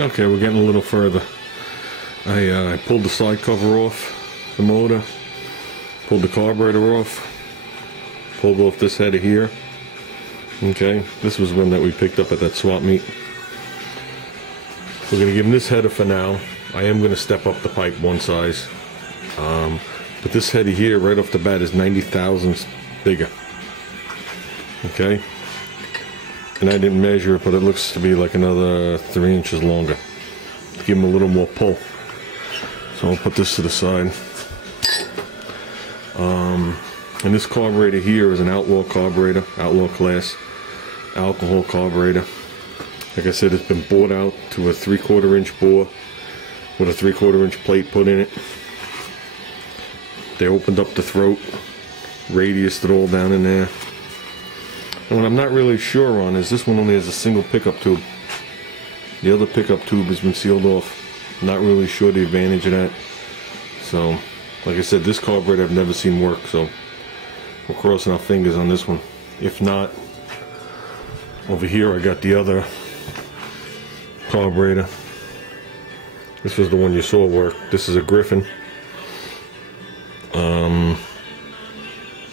Okay, we're getting a little further. I pulled the side cover off the motor, pulled the carburetor off, pulled off this header here. Okay, this was one that we picked up at that swap meet. We're going to give him this header for now. I am going to step up the pipe one size. But this header here, right off the bat, is 90 thousandths bigger. Okay? And I didn't measure it, but it looks to be like another 3 inches longer. To give him a little more pull. So I'll put this to the side. And this carburetor here is an outlaw carburetor, outlaw class, alcohol carburetor. Like I said, it's been bored out to a 3/4 inch bore with a 3/4 inch plate put in it. They opened up the throat, radiused it all down in there. And what I'm not really sure on is this one only has a single pickup tube. The other pickup tube has been sealed off. Not really sure the advantage of that. So, like I said, this carburetor I've never seen work, so we're crossing our fingers on this one. If not, over here I got the other carburetor. This was the one you saw work. This is a Griffin.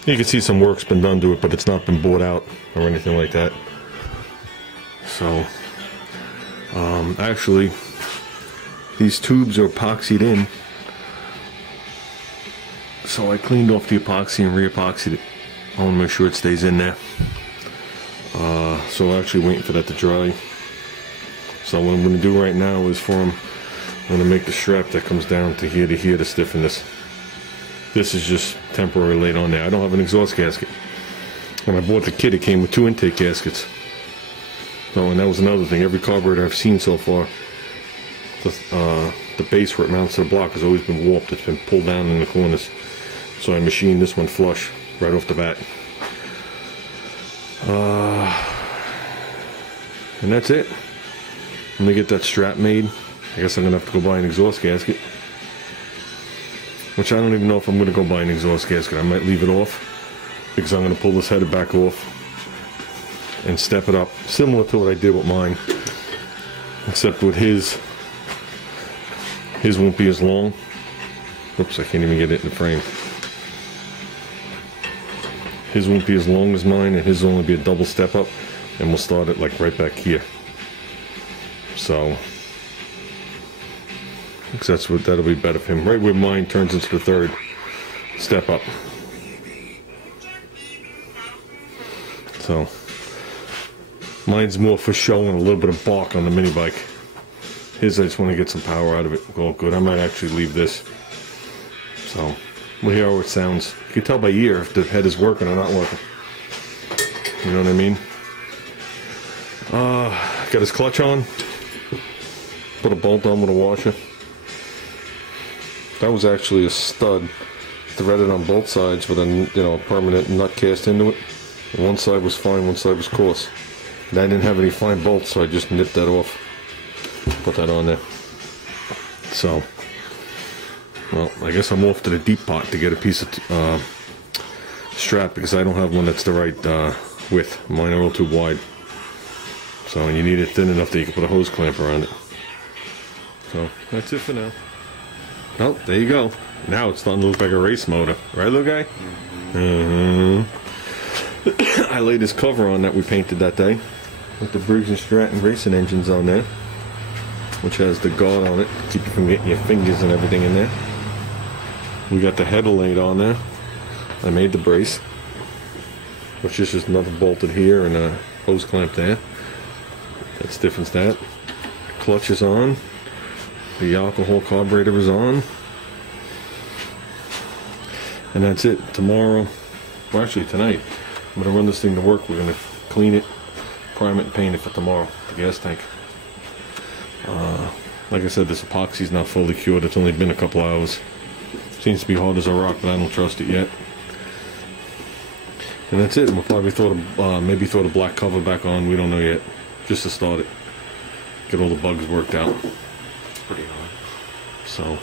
You can see some work's been done to it, but it's not been bored out or anything like that. So, actually, these tubes are epoxied in. So I cleaned off the epoxy and re-epoxied it. I want to make sure it stays in there. So I'm actually waiting for that to dry. So what I'm going to do right now is I'm going to make the strap that comes down to here to stiffen this. This is just temporary laid on there. I don't have an exhaust gasket. When I bought the kit, it came with 2 intake gaskets. So, and that was another thing. Every carburetor I've seen so far, the base where it mounts to the block has always been warped. It's been pulled down in the corners. So I machined this one flush right off the bat. And that's it. Let me get that strap made. I guess I'm going to have to go buy an exhaust gasket. Which I don't even know if I'm going to go buy an exhaust gasket. I might leave it off. Because I'm going to pull this header back off. And step it up. Similar to what I did with mine. Except with his won't be as long. Oops, I can't even get it in the frame. His won't be as long as mine, and his will only be a double step up, and we'll start it like right back here. So, because that'll be better for him. Right where mine turns into the third step up. So, mine's more for showing a little bit of bark on the mini bike. His, I just want to get some power out of it. Oh, good. I might actually leave this. So, we'll hear how it sounds. You can tell by ear if the head is working or not working. You know what I mean? Got his clutch on. Put a bolt on with a washer. That was actually a stud threaded on both sides with a permanent nut cast into it. And one side was fine, one side was coarse. And I didn't have any fine bolts, so I just nipped that off. Put that on there. So, well, I guess I'm off to the deep pot to get a piece of strap because I don't have one that's the right width. Mine are all too wide. So you need it thin enough that you can put a hose clamp around it. So that's it for now. Oh, there you go. Now it's starting to look like a race motor. Right, little guy? Mm-hmm. I laid this cover on that we painted that day with the Briggs & Stratton racing engines on there, which has the guard on it to keep you from getting your fingers and everything in there. We got the header laid on there. I made the brace, which is just another bolted here and a hose clamp there. That stiffens that. Clutch is on. The alcohol carburetor is on. And that's it. Tomorrow, well actually tonight, I'm going to run this thing to work. We're going to clean it, prime it, and paint it for tomorrow, the gas tank. Like I said, this epoxy's not fully cured. It's only been a couple hours. Seems to be hard as a rock, but I don't trust it yet. And that's it. We'll probably maybe throw the black cover back on. We don't know yet. Just to start it. Get all the bugs worked out. It's pretty hard. So,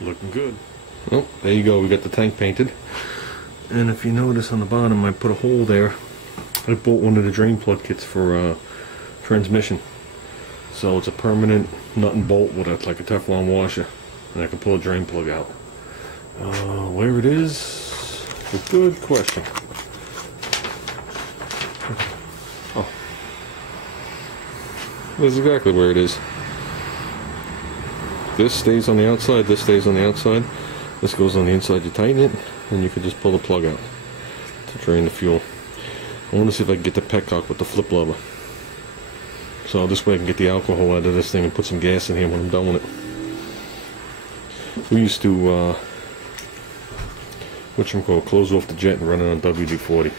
looking good. Oh, there you go. We got the tank painted. And if you notice on the bottom, I put a hole there. I bought one of the drain plug kits for transmission. So it's a permanent nut and bolt with like a Teflon washer, and I can pull a drain plug out. Where it is? A good question. Oh, this is exactly where it is. This stays on the outside. This stays on the outside. This goes on the inside. You tighten it, and you can just pull the plug out to drain the fuel. I want to see if I can get the petcock with the flip lever. So this way I can get the alcohol out of this thing and put some gas in here when I'm done with it. We used to, close off the jet and run it on WD-40.